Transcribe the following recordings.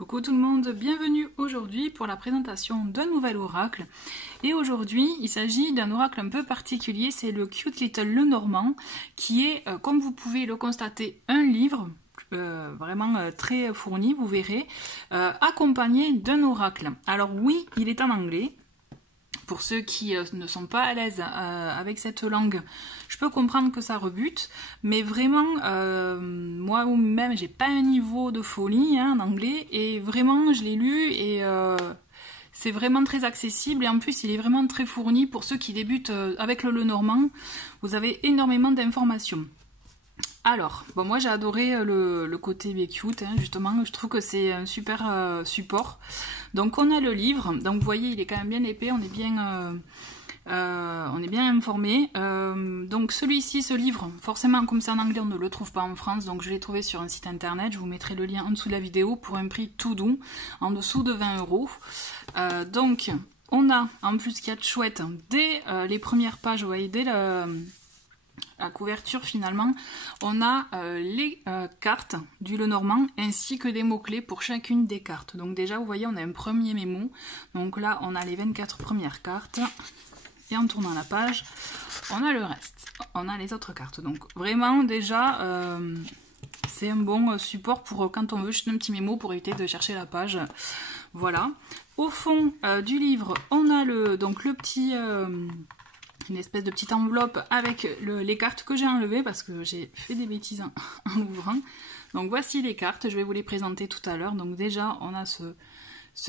Coucou tout le monde, bienvenue aujourd'hui pour la présentation d'un nouvel oracle. Et aujourd'hui, il s'agit d'un oracle un peu particulier, c'est le Cute Little Lenormand, qui est, comme vous pouvez le constater, un livre vraiment très fourni, vous verrez, accompagné d'un oracle. Alors oui, il est en anglais. Pour ceux qui ne sont pas à l'aise avec cette langue, je peux comprendre que ça rebute, mais vraiment, moi-même, j'ai pas un niveau de folie en anglais, et vraiment, je l'ai lu, et c'est vraiment très accessible, et en plus, il est vraiment très fourni pour ceux qui débutent avec le Lenormand. Vous avez énormément d'informations. Alors, bon, moi j'ai adoré le côté cute, justement, je trouve que c'est un super support. Donc on a le livre, donc vous voyez il est quand même bien épais, on est bien informé. Donc celui-ci, ce livre, forcément comme c'est en anglais on ne le trouve pas en France, donc je l'ai trouvé sur un site internet, je vous mettrai le lien en dessous de la vidéo pour un prix tout doux, en dessous de 20 €. Donc on a, en plus ce qu'il y a de chouette, dès les premières pages, vous voyez, dès la couverture finalement, on a les cartes du Lenormand ainsi que des mots-clés pour chacune des cartes. Donc déjà vous voyez on a un premier mémo, donc là on a les 24 premières cartes et en tournant la page on a le reste, on a les autres cartes. Donc vraiment déjà c'est un bon support pour quand on veut jeter un petit mémo pour éviter de chercher la page. Voilà. Au fond du livre on a donc le petit... une espèce de petite enveloppe avec les cartes que j'ai enlevées parce que j'ai fait des bêtises en l'ouvrant. Donc voici les cartes, je vais vous les présenter tout à l'heure. Donc déjà on a ce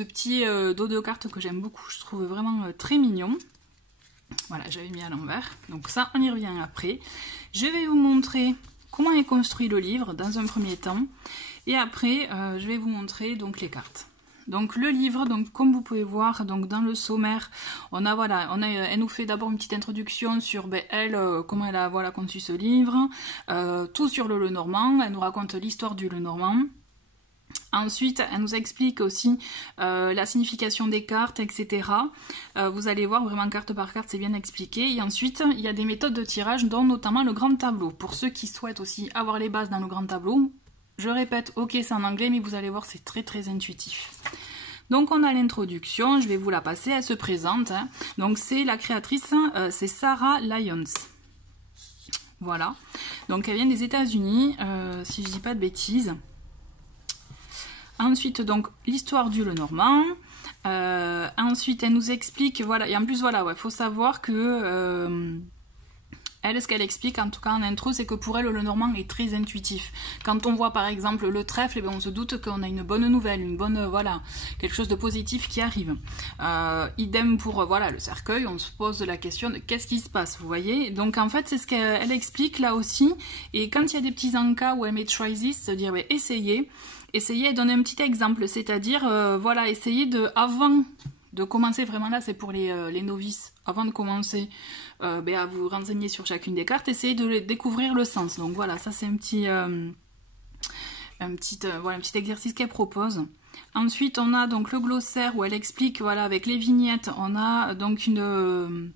petit dos de cartes que j'aime beaucoup, je trouve vraiment très mignon. Voilà, j'avais mis à l'envers, donc ça on y revient après. Je vais vous montrer comment est construit le livre dans un premier temps et après je vais vous montrer donc les cartes. Donc le livre, donc comme vous pouvez voir, donc dans le sommaire, elle nous fait d'abord une petite introduction sur elle, comment elle a conçu ce livre, tout sur le Lenormand, elle nous raconte l'histoire du Lenormand. Ensuite, elle nous explique aussi la signification des cartes, etc. Vous allez voir vraiment carte par carte, c'est bien expliqué. Et ensuite, il y a des méthodes de tirage, dont notamment le grand tableau. Pour ceux qui souhaitent aussi avoir les bases dans le grand tableau, je répète, ok c'est en anglais, mais vous allez voir c'est très très intuitif. Donc on a l'introduction, je vais vous la passer, elle se présente. Donc c'est la créatrice, c'est Sarah Lyons. Voilà, donc elle vient des États-Unis, si je dis pas de bêtises. Ensuite donc l'histoire du Lenormand. Ensuite elle nous explique, voilà, et en plus voilà, il faut savoir que... Elle, ce qu'elle explique, en tout cas en intro, c'est que pour elle, le Lenormand est très intuitif. Quand on voit par exemple le trèfle, eh bien, on se doute qu'on a une bonne nouvelle, voilà, quelque chose de positif qui arrive. Idem pour le cercueil, on se pose la question de qu'est-ce qui se passe, vous voyez. Donc en fait, c'est ce qu'elle explique là aussi. Et quand il y a des petits encas où elle met try this, se dire essayez, elle donne un petit exemple, c'est-à-dire essayez avant de commencer, vraiment là c'est pour les novices, avant de commencer à vous renseigner sur chacune des cartes, essayez de découvrir le sens. Donc voilà, ça c'est un petit exercice qu'elle propose. Ensuite on a donc le glossaire où elle explique, voilà, avec les vignettes, on a donc une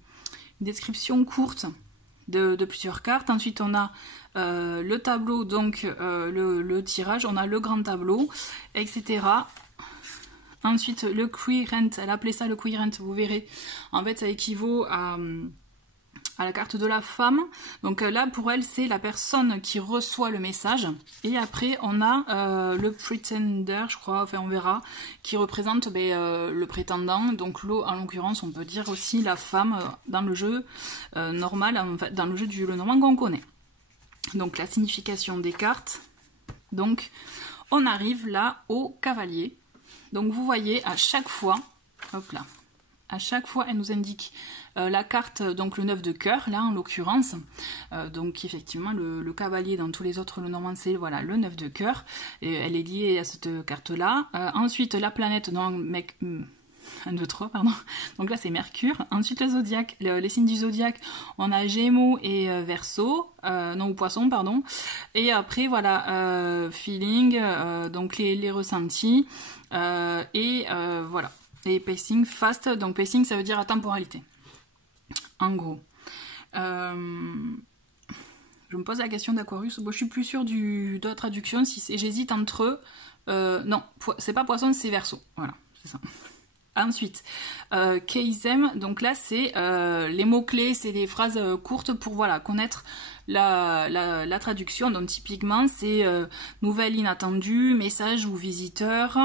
description courte de plusieurs cartes. Ensuite on a le tableau, donc le tirage, on a le grand tableau, etc. Ensuite, le querent, elle appelait ça le querent, vous verrez. En fait, ça équivaut à la carte de la femme. Donc là, pour elle, c'est la personne qui reçoit le message. Et après, on a le pretender, je crois, enfin on verra, qui représente le prétendant. Donc en l'occurrence, on peut dire aussi la femme dans le jeu normal, en fait, dans le jeu du Lenormand qu'on connaît. Donc la signification des cartes. Donc on arrive là au cavalier. Donc vous voyez à chaque fois, hop là, à chaque fois elle nous indique la carte, donc le 9 de cœur, là en l'occurrence. Donc effectivement le cavalier dans tous les autres Lenormand c'est voilà, le 9 de cœur, et elle est liée à cette carte là. Ensuite la planète, non, 1, 2, 3, pardon. Donc là c'est Mercure. Ensuite le zodiaque, les signes du zodiaque, on a Gémeaux et Verseau, non, ou Poisson, pardon. Et après voilà, feeling, donc les ressentis, voilà. Et pacing, fast, donc pacing ça veut dire à temporalité. En gros. Je me pose la question d'Aquarius. Bon, je suis plus sûre de la traduction, j'hésite entre Non, c'est pas Poisson, c'est Verseau. Voilà, c'est ça. Ensuite, Keizem, donc là c'est les mots-clés, c'est des phrases courtes pour voilà, connaître la traduction. Donc typiquement c'est nouvelle inattendue, message ou visiteur,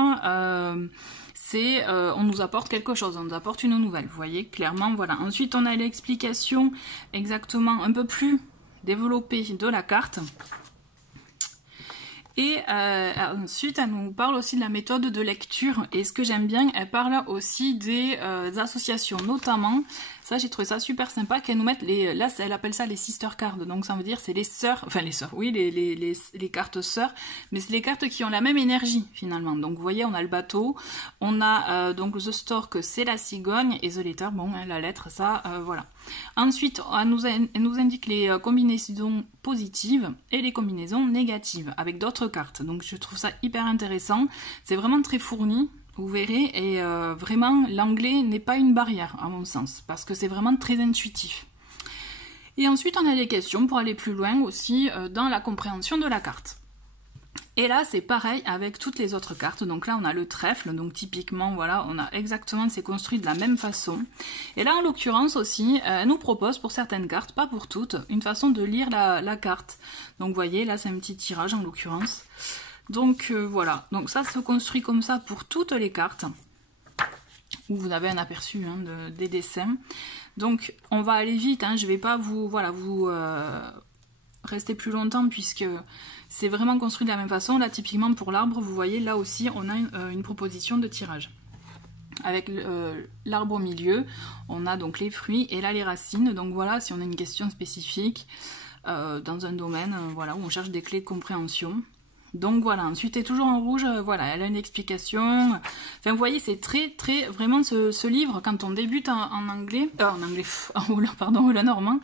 c'est on nous apporte quelque chose, on nous apporte une nouvelle, vous voyez clairement, voilà. Ensuite on a l'explication exactement un peu plus développée de la carte. Et ensuite, elle nous parle aussi de la méthode de lecture. Et ce que j'aime bien, elle parle aussi des associations, notamment, ça j'ai trouvé ça super sympa, qu'elle nous mette les, là elle appelle ça les sister cards, donc ça veut dire c'est les sœurs, enfin les sœurs, oui, les cartes sœurs, mais c'est les cartes qui ont la même énergie finalement. Donc vous voyez, on a le bateau, on a donc The Stork, c'est la cigogne, et The Letter, bon, hein, la lettre, ça, voilà. Ensuite, elle nous indique les combinaisons positives et les combinaisons négatives avec d'autres cartes. Donc je trouve ça hyper intéressant. C'est vraiment très fourni, vous verrez. Et vraiment, l'anglais n'est pas une barrière à mon sens, parce que c'est vraiment très intuitif. Et ensuite, on a des questions pour aller plus loin aussi dans la compréhension de la carte. Et là, c'est pareil avec toutes les autres cartes. Donc là, on a le trèfle. Donc typiquement, voilà, on a exactement, c'est construit de la même façon. Et là, en l'occurrence aussi, elle nous propose pour certaines cartes, pas pour toutes, une façon de lire la carte. Donc vous voyez, là, c'est un petit tirage en l'occurrence. Donc voilà. Donc ça se construit comme ça pour toutes les cartes. Où vous avez un aperçu hein, des dessins. Donc on va aller vite. Hein, je ne vais pas vous, voilà, rester plus longtemps puisque c'est vraiment construit de la même façon. Là, typiquement pour l'arbre, vous voyez, là aussi, on a une proposition de tirage. Avec l'arbre au milieu, on a donc les fruits et là les racines. Donc voilà, si on a une question spécifique dans un domaine, voilà, où on cherche des clés de compréhension. Donc voilà, ensuite elle est toujours en rouge, voilà, elle a une explication. Enfin vous voyez, c'est très, vraiment ce livre, quand on débute en anglais, pardon, le normand,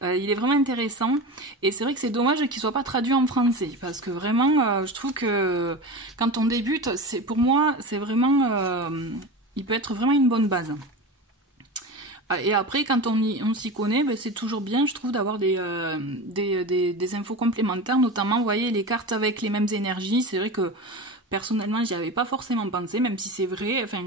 il est vraiment intéressant. Et c'est vrai que c'est dommage qu'il soit pas traduit en français, parce que vraiment, je trouve que quand on débute, pour moi, c'est vraiment, il peut être vraiment une bonne base. Et après, quand on s'y connaît, ben, c'est toujours bien, je trouve, d'avoir des infos complémentaires, notamment, vous voyez, les cartes avec les mêmes énergies. C'est vrai que, personnellement, j'y avais pas forcément pensé, même si c'est vrai, enfin,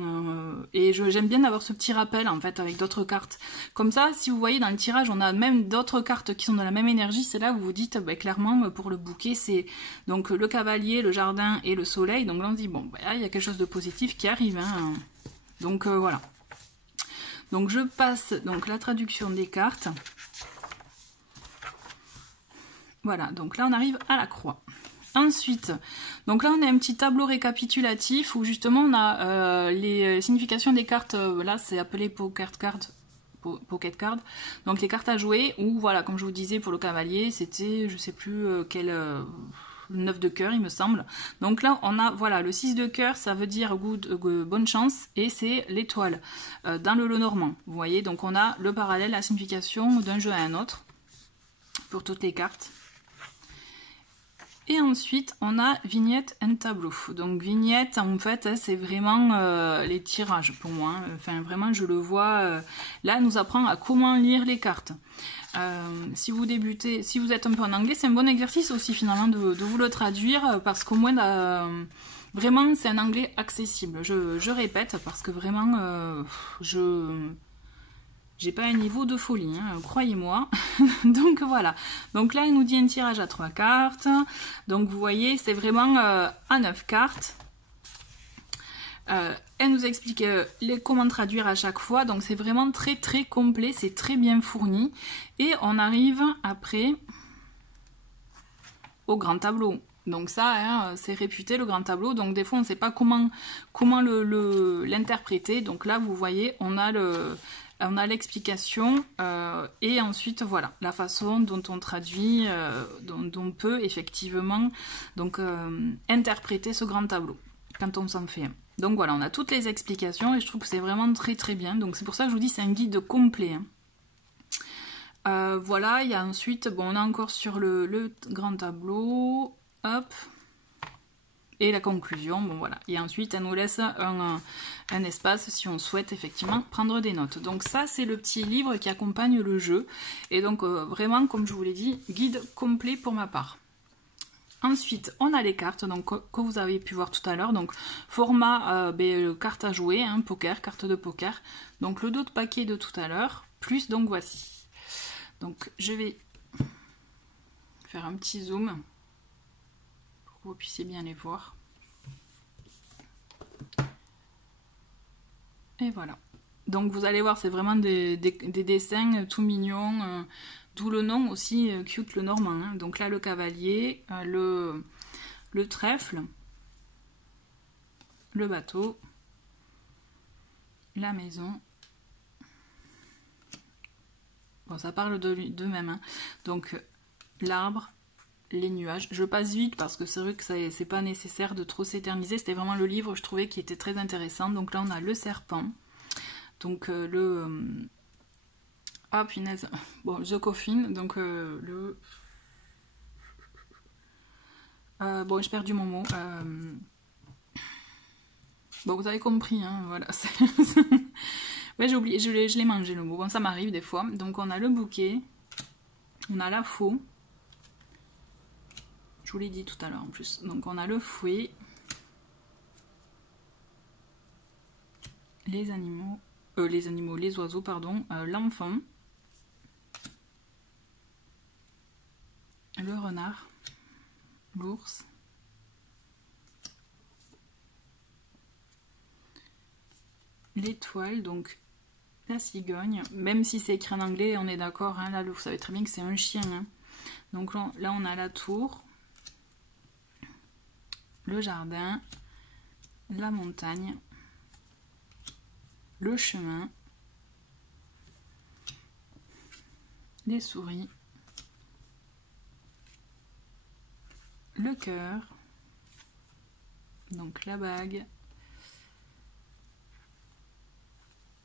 et j'aime bien d'avoir ce petit rappel, en fait, avec d'autres cartes. Comme ça, si vous voyez, dans le tirage, on a même d'autres cartes qui sont de la même énergie, c'est là où vous vous dites, ben, clairement, pour le bouquet, c'est donc le cavalier, le jardin et le soleil. Donc là, on se dit, bon, ben, là, il y a quelque chose de positif qui arrive, hein. Donc, voilà. Donc je passe donc la traduction des cartes. Voilà, donc là on arrive à la croix. Ensuite, donc là on a un petit tableau récapitulatif où justement on a les significations des cartes. Là c'est appelé pocket card. Donc les cartes à jouer, ou voilà, comme je vous disais pour le cavalier, c'était je sais plus quel... 9 de cœur il me semble. Donc là on a voilà le 6 de cœur, ça veut dire bonne chance, et c'est l'étoile dans le Lenormand. Vous voyez, donc on a le parallèle, la signification d'un jeu à un autre pour toutes les cartes. Et ensuite on a vignette and tableau. Donc vignette en fait c'est vraiment les tirages pour moi, hein. Enfin vraiment je le vois là elle nous apprend à comment lire les cartes. Si vous débutez, si vous êtes un peu en anglais, c'est un bon exercice aussi finalement de vous le traduire, parce qu'au moins vraiment c'est un anglais accessible. Je répète parce que vraiment j'ai pas un niveau de folie, hein, croyez-moi. Donc voilà. Donc là, il nous dit un tirage à 3 cartes. Donc vous voyez, c'est vraiment à 9 cartes. Elle nous explique comment traduire à chaque fois. Donc c'est vraiment très complet, c'est très bien fourni. Et on arrive après au grand tableau. Donc ça, hein, c'est réputé le grand tableau. Donc des fois, on ne sait pas comment l'interpréter. Donc là, vous voyez, on a l'explication et ensuite voilà la façon dont on traduit, dont on peut effectivement donc interpréter ce grand tableau quand on s'en fait un. Donc voilà, on a toutes les explications et je trouve que c'est vraiment très bien. Donc c'est pour ça que je vous dis c'est un guide complet, hein. Voilà, il y a ensuite, bon on est encore sur le grand tableau, hop. Et la conclusion, bon voilà. Et ensuite, elle nous laisse un espace si on souhaite effectivement prendre des notes. Donc ça, c'est le petit livre qui accompagne le jeu. Et donc vraiment, comme je vous l'ai dit, guide complet pour ma part. Ensuite, on a les cartes donc, que vous avez pu voir tout à l'heure. Donc, format carte à jouer, hein, poker, carte de poker. Donc, le dos de paquet de tout à l'heure, plus donc voici. Donc, je vais faire un petit zoom pour que vous puissiez bien les voir. Et voilà. Donc, vous allez voir, c'est vraiment des dessins tout mignons. D'où le nom aussi, cute le normand. Hein. Donc là, le cavalier, le trèfle, le bateau, la maison. Bon, ça parle d'eux-mêmes. Hein. Donc, l'arbre, les nuages. Je passe vite parce que c'est vrai que c'est pas nécessaire de trop s'éterniser. C'était vraiment le livre, je trouvais, qui était très intéressant. Donc là, on a le serpent. Donc, ah, punaise. Bon, The Coffin. Donc, bon, j'ai perdu mon mot. Bon, vous avez compris, hein, voilà. Ouais, j'ai oublié, je l'ai mangé le mot. Bon, ça m'arrive des fois. Donc, on a le bouquet. On a la faux. Je vous l'ai dit tout à l'heure en plus. Donc, on a le fouet. Les oiseaux, pardon. L'enfant. Le renard. L'ours. L'étoile, donc la cigogne. Même si c'est écrit en anglais, on est d'accord. Hein, là, vous savez très bien que c'est un chien. Hein. Donc là, on a la tour. Le jardin. La montagne. Le chemin. Les souris. Le cœur. Donc la bague.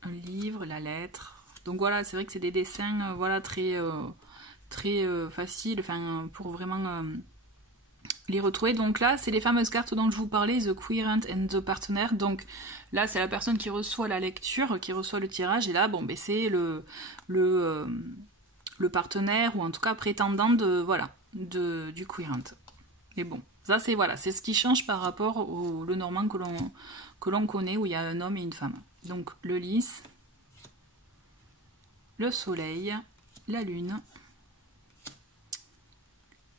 Un livre, la lettre. Donc voilà, c'est vrai que c'est des dessins voilà, très faciles, enfin, pour vraiment les retrouver. Donc là, c'est les fameuses cartes dont je vous parlais, The Querent and the Partner. Donc là, c'est la personne qui reçoit la lecture, qui reçoit le tirage. Et là, bon, ben, c'est le partenaire, ou en tout cas prétendant du Querent. Mais bon, ça c'est voilà, c'est ce qui change par rapport le normand que l'on connaît, où il y a un homme et une femme. Donc le lys, le soleil, la lune,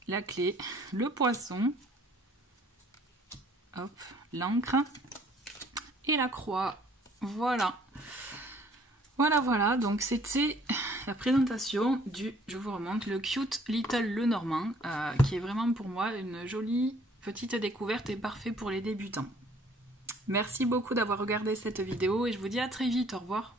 la clé, le poisson, hop, l'encre et la croix. Voilà. Voilà, donc c'était la présentation je vous remonte, le Cute Little Le Normand, qui est vraiment pour moi une jolie petite découverte et parfait pour les débutants. Merci beaucoup d'avoir regardé cette vidéo et je vous dis à très vite, au revoir.